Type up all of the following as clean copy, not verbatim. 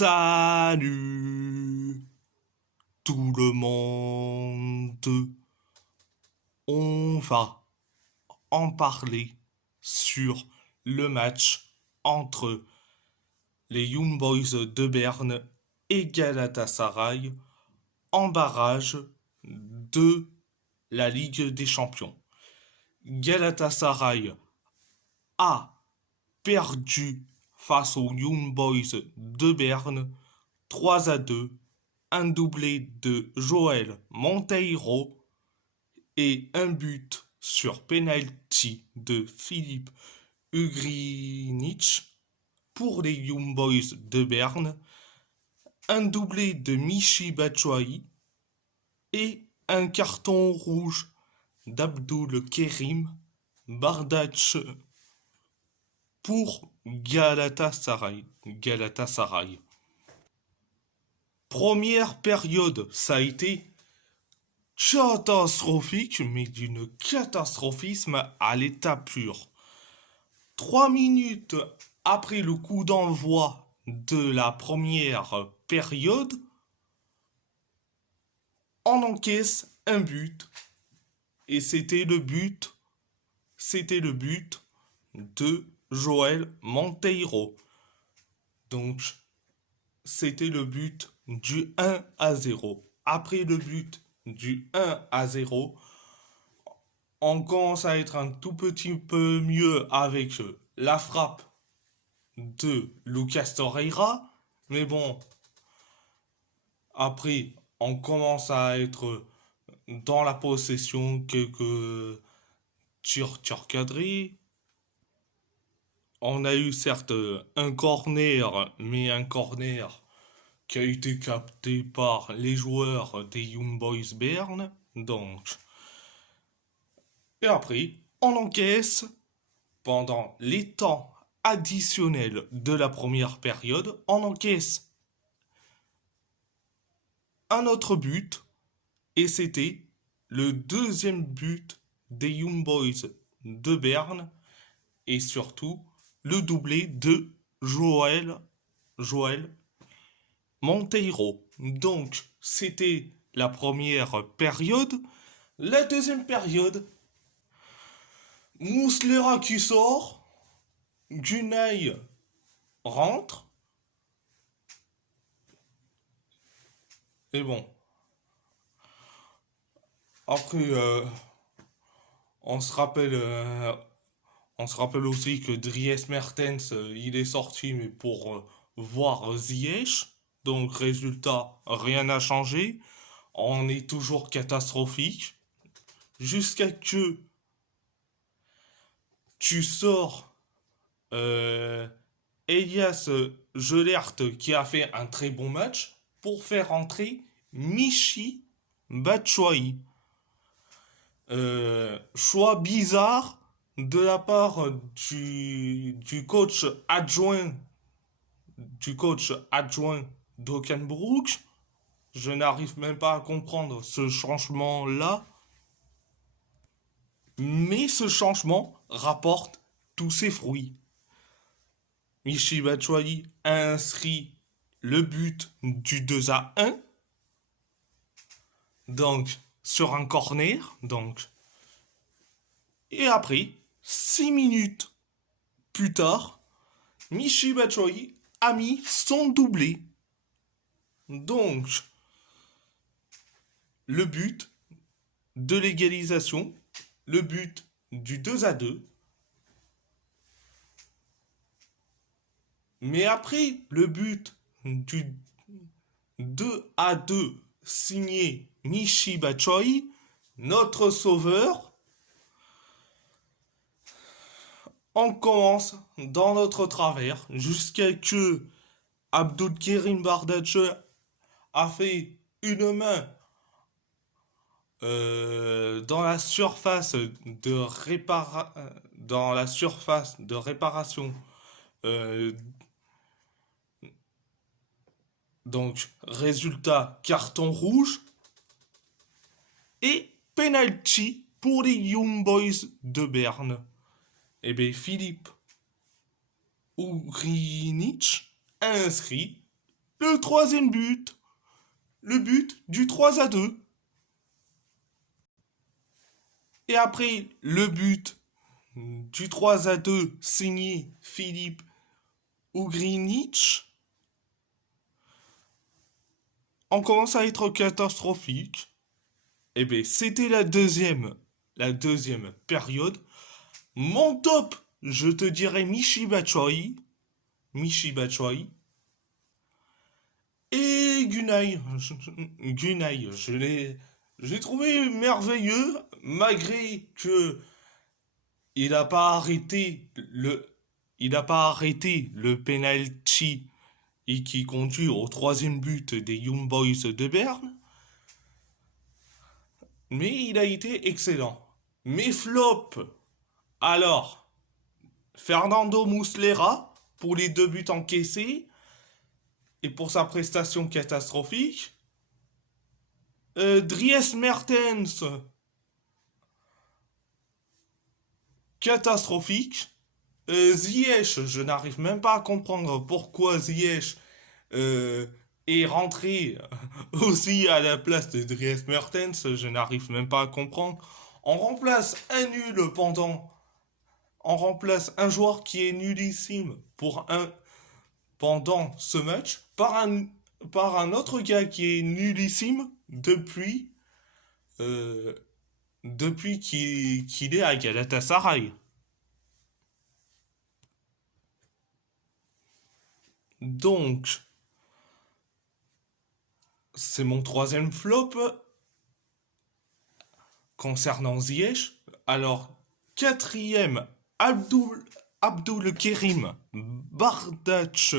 Salut tout le monde. On va en parler sur le match entre les Young Boys de Berne et Galatasaray en barrage de la Ligue des Champions. Galatasaray a perdu face aux Young Boys de Berne 3-2, un doublé de Joël Monteiro et un but sur penalty de Philippe Ugrinic pour les Young Boys de Berne, un doublé de Michy Batshuayi et un carton rouge d'Abdul Kerim Bardach pour Galatasaray. Première période, ça a été catastrophique, mais d'une catastrophisme à l'état pur. 3 minutes après le coup d'envoi de la première période, on encaisse un but. Et c'était le but de Joël Monteiro. Donc, c'était le but du 1-0. Après le but du 1-0, on commence à être un tout petit peu mieux avec la frappe de Lucas Torreira. Mais bon, après, on commence à être dans la possession, quelques tirs cadrés. On a eu certes un corner, mais un corner qui a été capté par les joueurs des Young Boys Bern. Donc, et après, on encaisse pendant les temps additionnels de la première période, on encaisse un autre but et c'était le deuxième but des Young Boys de Berne et surtout le doublé de Joël Monteiro. Donc, c'était la première période. La deuxième période, Mouslera qui sort, Gunay rentre. Et bon, après, on se rappelle, aussi que Dries Mertens, il est sorti, mais pour voir Ziyech. Donc, résultat, rien n'a changé. On est toujours catastrophique. Jusqu'à que tu sors Elias Gelert qui a fait un très bon match pour faire entrer Michy Batshuayi. Choix bizarre de la part du coach adjoint d'Okenbrook. Je n'arrive même pas à comprendre ce changement-là. Mais ce changement rapporte tous ses fruits. Michy Batshuayi a inscrit le but du 2-1. Donc, sur un corner. Donc. Et après, 6 minutes plus tard, Michy Batshuayi a mis son doublé. Donc, le but de l'égalisation, le but du 2-2. Mais après le but du 2-2 signé Michy Batshuayi, notre sauveur, on commence dans notre travers jusqu'à que Abdulkerim Bardach a fait une main dans la surface de réparation. Donc, résultat, carton rouge et penalty pour les Young Boys de Berne. Et bien, Philippe Ugrinic a inscrit le troisième but, le but du 3-2. Et après le but du 3-2 signé Philippe Ugrinich, on commence à être catastrophique. Eh bien, c'était la deuxième période. Mon top, je te dirais Michy Batshuayi. Michy Batshuayi. Et Gunay. Gunay, je l'ai trouvé merveilleux, malgré que il n'a pas arrêté le penalty et qui conduit au troisième but des Young Boys de Berne. Mais il a été excellent. Mes flops, alors, Fernando Muslera pour les 2 buts encaissés et pour sa prestation catastrophique. Dries Mertens, catastrophique. Ziyech, je n'arrive même pas à comprendre pourquoi Ziyech est rentré aussi à la place de Dries Mertens. Je n'arrive même pas à comprendre. On remplace un nul on remplace un joueur qui est nullissime pendant ce match par un autre gars qui est nullissime euh, depuis qu'il est à Galatasaray. Donc, c'est mon troisième flop concernant Ziyech. Alors, quatrième, Abdul Kerim Bardach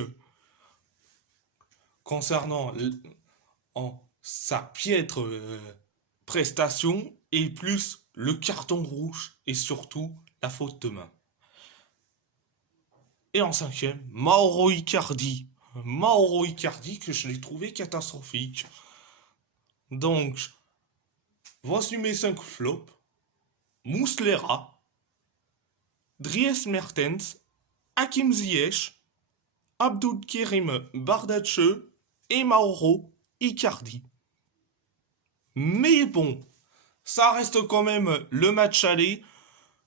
concernant sa piètre prestation et plus le carton rouge et surtout la faute de main. Et en cinquième, Mauro Icardi. Mauro Icardi que je l'ai trouvé catastrophique. Donc, voici mes 5 flops. Muslera, Dries Mertens, Hakim Ziyech, Abdul Kerim Bardach et Mauro Icardi. Mais bon, ça reste quand même le match aller.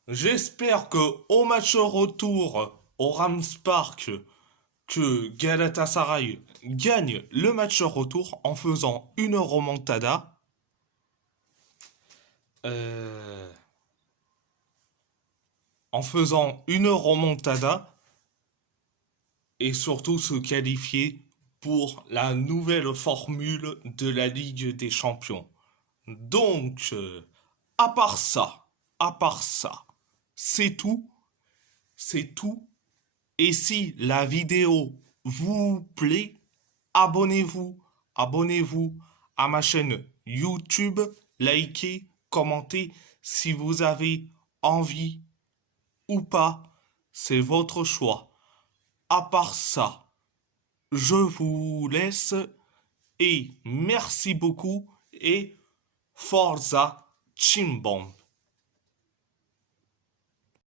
J'espère que au match retour au Rams Park, que Galatasaray gagne le match retour en faisant une remontada. En faisant une remontada et surtout se qualifier pour la nouvelle formule de la Ligue des Champions. Donc, à part ça, c'est tout, c'est tout. Et si la vidéo vous plaît, abonnez-vous à ma chaîne YouTube, likez, commentez si vous avez envie ou pas, c'est votre choix. À part ça, je vous laisse et merci beaucoup et Forza Chimbomb.